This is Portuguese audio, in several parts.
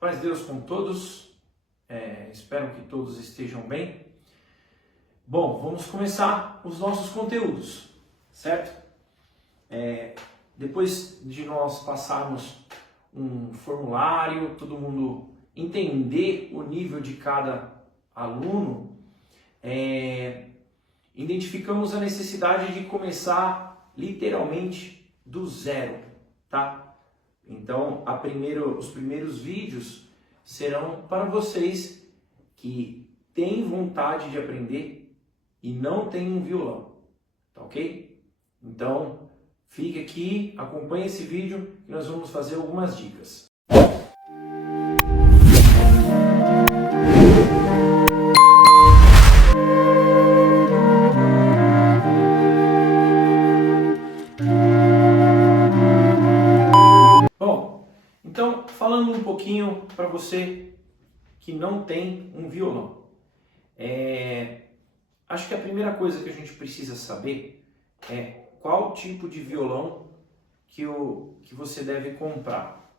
Paz de Deus com todos, espero que todos estejam bem. Bom, vamos começar os nossos conteúdos, certo? Depois de nós passarmos um formulário, todo mundo entender o nível de cada aluno, identificamos a necessidade de começar literalmente do zero, tá? Então, os primeiros vídeos serão para vocês que têm vontade de aprender e não têm um violão, tá ok? Então, fique aqui, acompanhe esse vídeo e nós vamos fazer algumas dicas. Então, falando um pouquinho para você que não tem um violão. Acho que a primeira coisa que a gente precisa saber é qual tipo de violão que você deve comprar.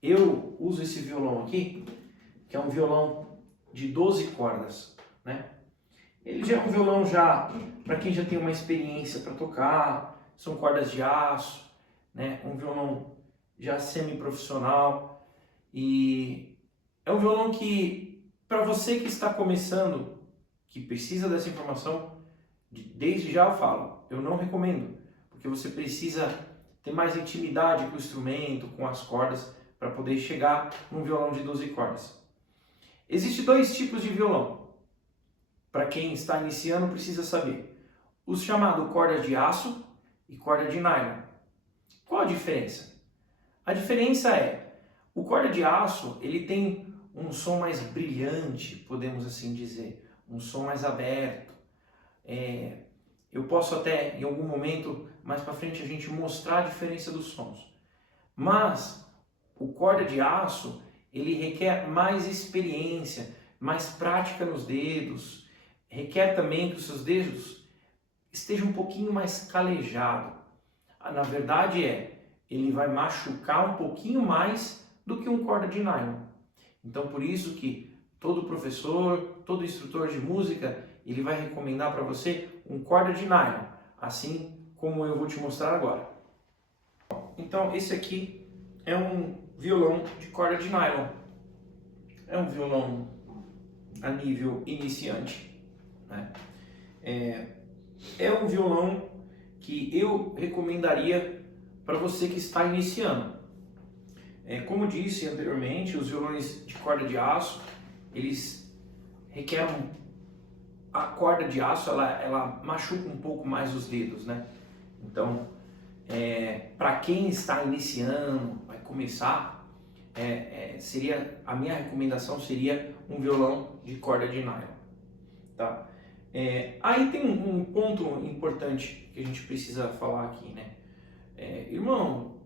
Eu uso esse violão aqui, que é um violão de 12 cordas, né? Ele já é um violão para quem já tem uma experiência para tocar, são cordas de aço, né? Um violão já semi-profissional, e é um violão que, para você que está começando, que precisa dessa informação, desde já eu falo, eu não recomendo, porque você precisa ter mais intimidade com o instrumento, com as cordas, para poder chegar num violão de 12 cordas. Existem dois tipos de violão, para quem está iniciando precisa saber, os chamados corda de aço e corda de nylon. Qual a diferença? A diferença é, o corda de aço, ele tem um som mais brilhante, podemos assim dizer, um som mais aberto. Eu posso até, em algum momento, mais para frente, a gente mostrar a diferença dos sons. Mas, o corda de aço, ele requer mais experiência, mais prática nos dedos, requer também que os seus dedos estejam um pouquinho mais calejados. Na verdade ele vai machucar um pouquinho mais do que um corda de nylon. Então, por isso que todo professor, todo instrutor de música, ele vai recomendar para você um corda de nylon, assim como eu vou te mostrar agora. Então, esse aqui é um violão de corda de nylon. É um violão a nível iniciante, né? É um violão que eu recomendaria para você que está iniciando. Como disse anteriormente, os violões de corda de aço, eles requerem... A corda de aço, ela machuca um pouco mais os dedos, né? Então, para quem está iniciando, vai começar, a minha recomendação seria um violão de corda de nylon, tá? Aí tem um ponto importante que a gente precisa falar aqui, né? Irmão,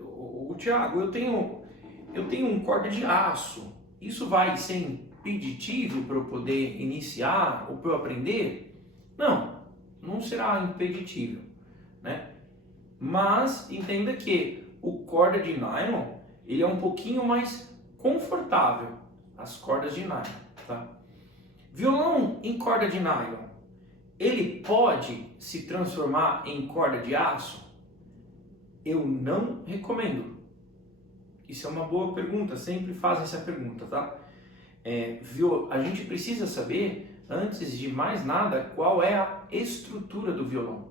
o Thiago, eu tenho um corda de aço, isso vai ser impeditivo para eu poder iniciar ou para eu aprender? Não será impeditivo, né? Mas entenda que o corda de nylon, ele é um pouquinho mais confortável, as cordas de nylon, tá? Violão em corda de nylon, ele pode se transformar em corda de aço? Eu não recomendo. Isso é uma boa pergunta, sempre fazem essa pergunta, tá? A gente precisa saber, antes de mais nada, qual é a estrutura do violão.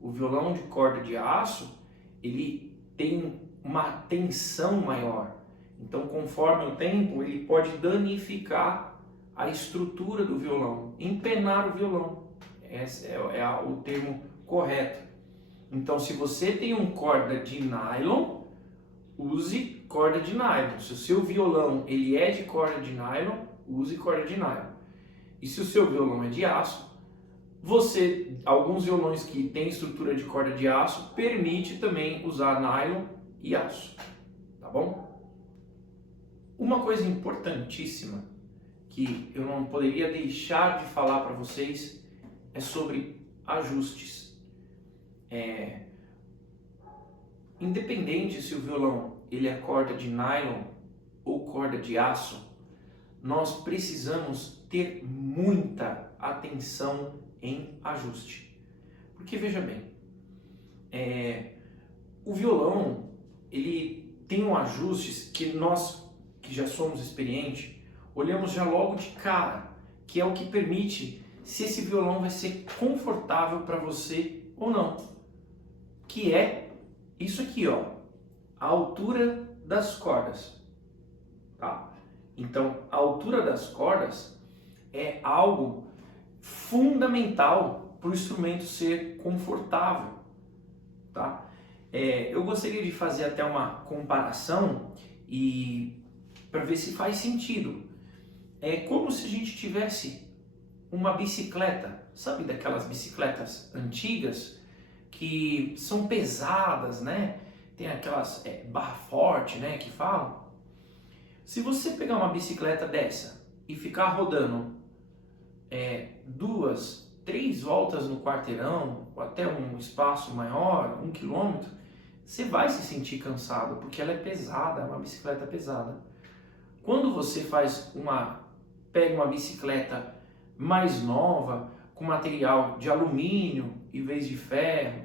O violão de corda de aço, ele tem uma tensão maior. Então, conforme o tempo, ele pode danificar a estrutura do violão, empenar o violão. Esse é o termo correto. Então, se você tem um corda de nylon, use corda de nylon. Se o seu violão ele é de corda de nylon, use corda de nylon. E se o seu violão é de aço, alguns violões que têm estrutura de corda de aço, permite também usar nylon e aço, tá bom? Uma coisa importantíssima que eu não poderia deixar de falar para vocês é sobre ajustes. Independente se o violão ele é corda de nylon ou corda de aço, nós precisamos ter muita atenção em ajuste. Porque veja bem, o violão ele tem um ajustes que nós que já somos experientes olhamos já logo de cara, que é o que permite se esse violão vai ser confortável para você ou não, que é isso aqui, ó, a altura das cordas, tá? Então, a altura das cordas é algo fundamental para o instrumento ser confortável, tá? Eu gostaria de fazer até uma comparação e para ver se faz sentido. É como se a gente tivesse uma bicicleta, sabe daquelas bicicletas antigas que são pesadas, né? Tem aquelas barra forte, né, que falam. Se você pegar uma bicicleta dessa e ficar rodando 2, 3 voltas no quarteirão, ou até um espaço maior, 1 quilômetro, você vai se sentir cansado, porque ela é pesada, é uma bicicleta pesada. Quando você pega uma bicicleta mais nova, com material de alumínio em vez de ferro,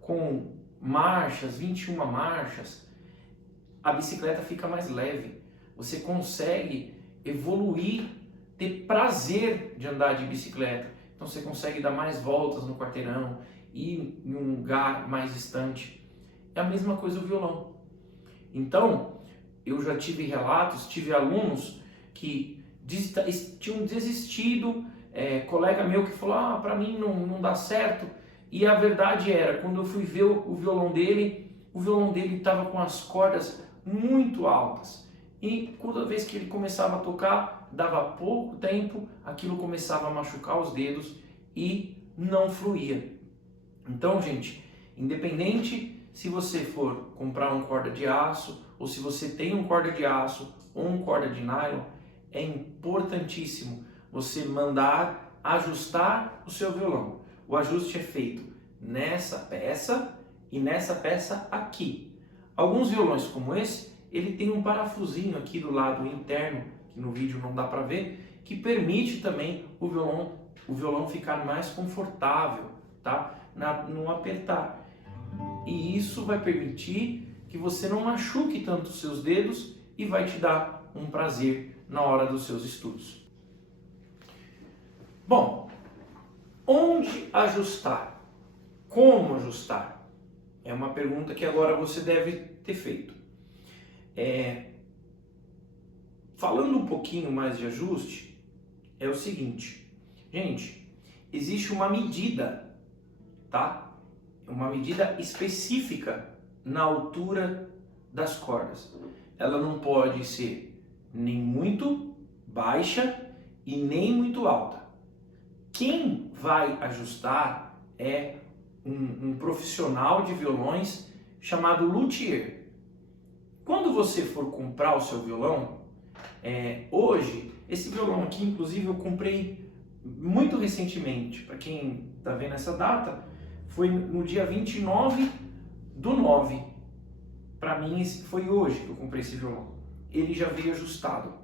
com marchas, 21 marchas, a bicicleta fica mais leve. Você consegue evoluir, ter prazer de andar de bicicleta. Então você consegue dar mais voltas no quarteirão, ir em um lugar mais distante. É a mesma coisa o violão. Então, eu já tive relatos, tive alunos que tinham desistido, colega meu que falou, para mim não dá certo. E a verdade era, quando eu fui ver o violão dele estava com as cordas muito altas. E toda vez que ele começava a tocar, dava pouco tempo, aquilo começava a machucar os dedos e não fluía. Então, gente, independente se você for comprar um corda de aço, ou se você tem um corda de aço ou um corda de nylon, é importantíssimo você mandar ajustar o seu violão. O ajuste é feito nessa peça e nessa peça aqui. Alguns violões como esse, ele tem um parafusinho aqui do lado interno, que no vídeo não dá para ver, que permite também o violão ficar mais confortável, tá? Não apertar. E isso vai permitir que você não machuque tanto os seus dedos e vai te dar um prazer na hora dos seus estudos. Bom, onde ajustar? Como ajustar? É uma pergunta que agora você deve ter feito. Falando um pouquinho mais de ajuste, é o seguinte, gente, existe uma medida, tá? Uma medida específica na altura das cordas. Ela não pode ser nem muito baixa e nem muito alta. Quem vai ajustar é um profissional de violões chamado luthier. Quando você for comprar o seu violão, hoje, esse violão aqui, inclusive, eu comprei muito recentemente. Para quem está vendo essa data, foi no dia 29/9. Para mim, foi hoje que eu comprei esse violão. Ele já veio ajustado.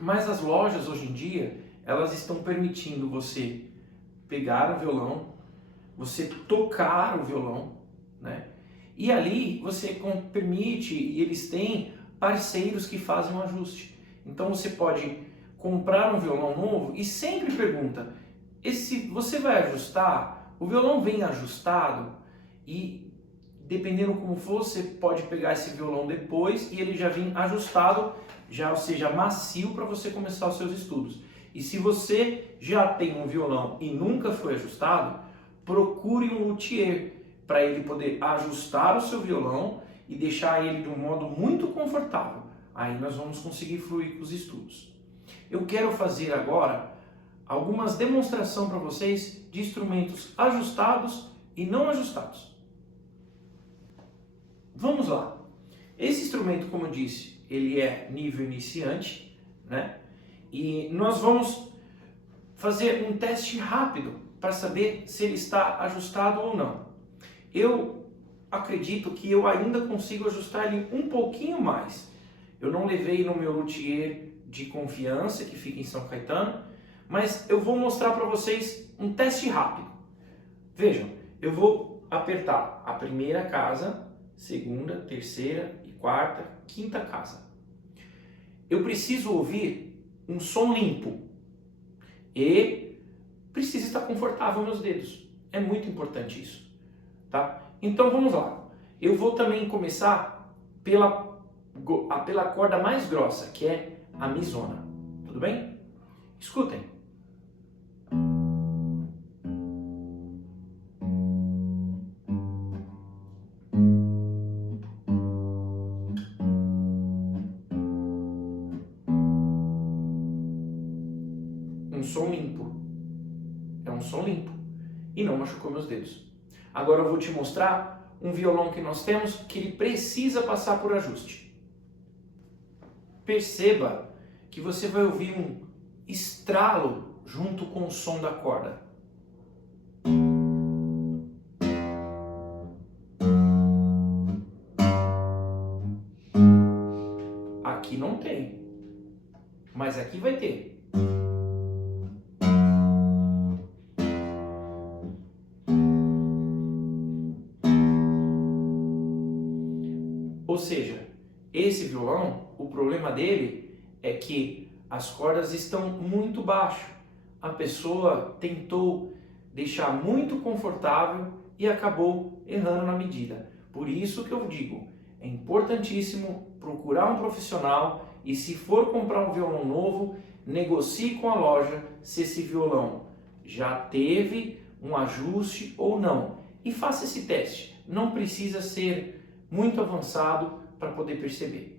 Mas as lojas, hoje em dia, elas estão permitindo você pegar o violão, você tocar o violão, né? E ali você permite, e eles têm parceiros que fazem um ajuste. Então você pode comprar um violão novo e sempre pergunta, você vai ajustar? O violão vem ajustado? E dependendo como for, você pode pegar esse violão depois e ele já vem ajustado, ou seja, macio para você começar os seus estudos. E se você já tem um violão e nunca foi ajustado, procure um luthier para ele poder ajustar o seu violão e deixar ele de um modo muito confortável. Aí nós vamos conseguir fluir com os estudos. Eu quero fazer agora algumas demonstrações para vocês de instrumentos ajustados e não ajustados. Vamos lá. Esse instrumento, como eu disse, ele é nível iniciante, né? E nós vamos fazer um teste rápido para saber se ele está ajustado ou não. Eu acredito que eu ainda consigo ajustar ele um pouquinho mais. eu não levei no meu luthier de confiança, que fica em São Caetano, mas eu vou mostrar para vocês um teste rápido. Vejam, eu vou apertar a primeira casa, segunda, terceira e quarta, quinta casa. Eu preciso ouvir um som limpo e precisa estar confortável nos dedos. É muito importante isso, tá? Então vamos lá. Eu vou também começar pela corda mais grossa, que é a misona. Tudo bem? Escutem. Um som limpo. É um som limpo. E não machucou meus dedos. Agora eu vou te mostrar um violão que nós temos que ele precisa passar por ajuste. Perceba que você vai ouvir um estralo junto com o som da corda. Aqui não tem, mas aqui vai ter. Ou seja, esse violão, o problema dele é que as cordas estão muito baixo. A pessoa tentou deixar muito confortável e acabou errando na medida. Por isso que eu digo, é importantíssimo procurar um profissional e, se for comprar um violão novo, negocie com a loja se esse violão já teve um ajuste ou não. E faça esse teste. Não precisa ser muito avançado para poder perceber.